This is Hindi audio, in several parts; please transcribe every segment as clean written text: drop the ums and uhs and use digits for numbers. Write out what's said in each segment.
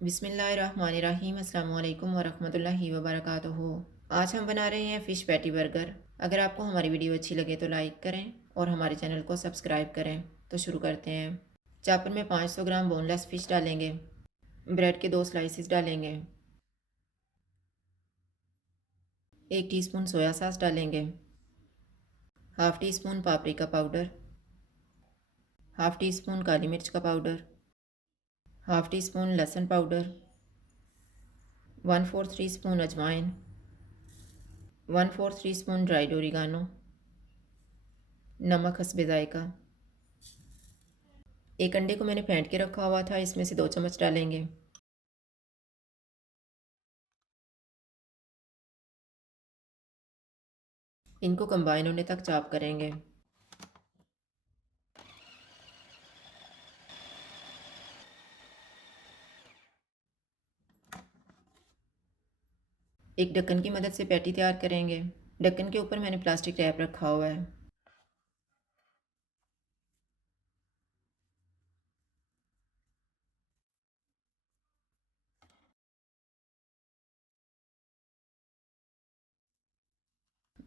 बिस्मिल्लाहिर्रहमानिर्रहीम अस्सलाम वालेकुम वरहमतुल्लाहि वबरकातुहू। आज हम बना रहे हैं फ़िश पैटी बर्गर। अगर आपको हमारी वीडियो अच्छी लगे तो लाइक करें और हमारे चैनल को सब्सक्राइब करें। तो शुरू करते हैं। चापर में 500 ग्राम बोनलेस फ़िश डालेंगे। ब्रेड के 2 स्लाइसिस डालेंगे। 1 टीस्पून सोया सॉस डालेंगे। Half teaspoon paprika powder, half teaspoon काली मिर्च का पाउडर, हाफ़ टी स्पून लहसुन पाउडर, 1/4 टी स्पून अजवाइन, 1/4 टी स्पून ड्राइड ओरिगानो, नमक हस्बे ज़ायका। एक अंडे को मैंने फेंट के रखा हुआ था, इसमें से 2 चम्मच डालेंगे। इनको कंबाइन होने तक चॉप करेंगे। एक ढक्कन की मदद से पैटी तैयार करेंगे। ढक्कन के ऊपर मैंने प्लास्टिक रैप रखा हुआ है।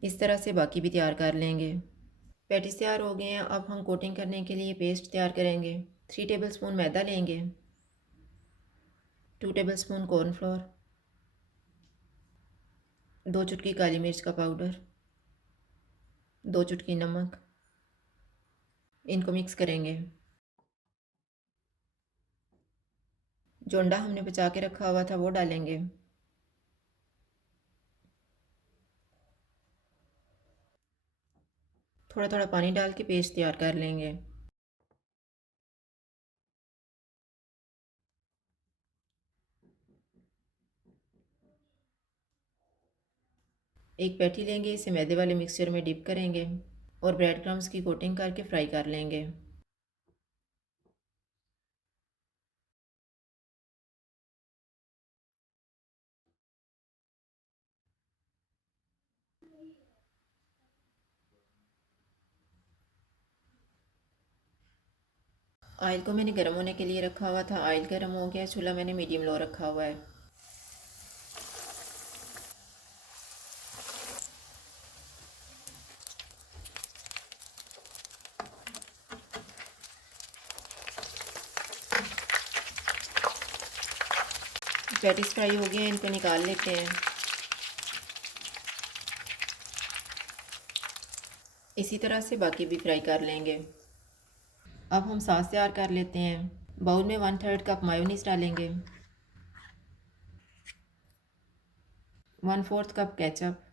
इस तरह से बाकी भी तैयार कर लेंगे। पैटीज तैयार हो गए हैं। अब हम कोटिंग करने के लिए पेस्ट तैयार करेंगे। 3 टेबलस्पून मैदा लेंगे, 2 टेबलस्पून कॉर्नफ्लोर, 2 चुटकी काली मिर्च का पाउडर, 2 चुटकी नमक। इनको मिक्स करेंगे। जो अंडा हमने बचा के रखा हुआ था वो डालेंगे। थोड़ा थोड़ा पानी डाल के पेस्ट तैयार कर लेंगे। एक पैटी लेंगे, इसे मैदे वाले मिक्सचर में डिप करेंगे और ब्रेड क्रम्स की कोटिंग करके फ्राई कर लेंगे। ऑयल को मैंने गर्म होने के लिए रखा हुआ था। ऑयल गर्म हो गया, चूल्हा मैंने मीडियम लो रखा हुआ है। पैटीज फ्राई हो गए हैं, इनको निकाल लेते हैं। इसी तरह से बाकी भी फ्राई कर लेंगे। अब हम सॉस तैयार कर लेते हैं। बाउल में 1/3 कप मायोनीज डालेंगे, 1/4 cup ketchup,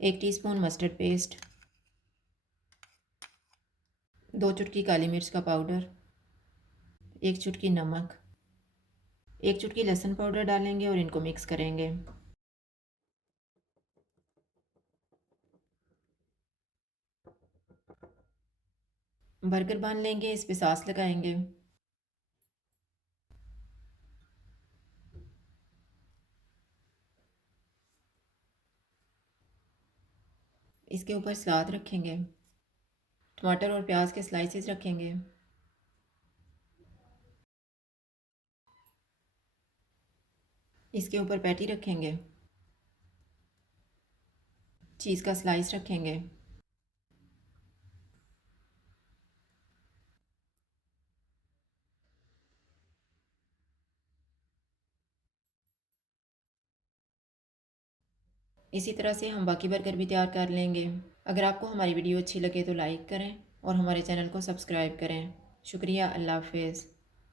1 teaspoon mustard paste, 2 चुटकी काली मिर्च का पाउडर, 1 चुटकी नमक, 1 चुटकी लहसुन पाउडर डालेंगे और इनको मिक्स करेंगे। बर्गर बन लेंगे, इस पे सॉस लगाएंगे। इसके ऊपर सलाद रखेंगे, टमाटर और प्याज के स्लाइसेस रखेंगे। इसके ऊपर पैटी रखेंगे, चीज़ का स्लाइस रखेंगे। इसी तरह से हम बाकी बर्गर भी तैयार कर लेंगे। अगर आपको हमारी वीडियो अच्छी लगे तो लाइक करें और हमारे चैनल को सब्सक्राइब करें। शुक्रिया। अल्लाह हाफ़िज़।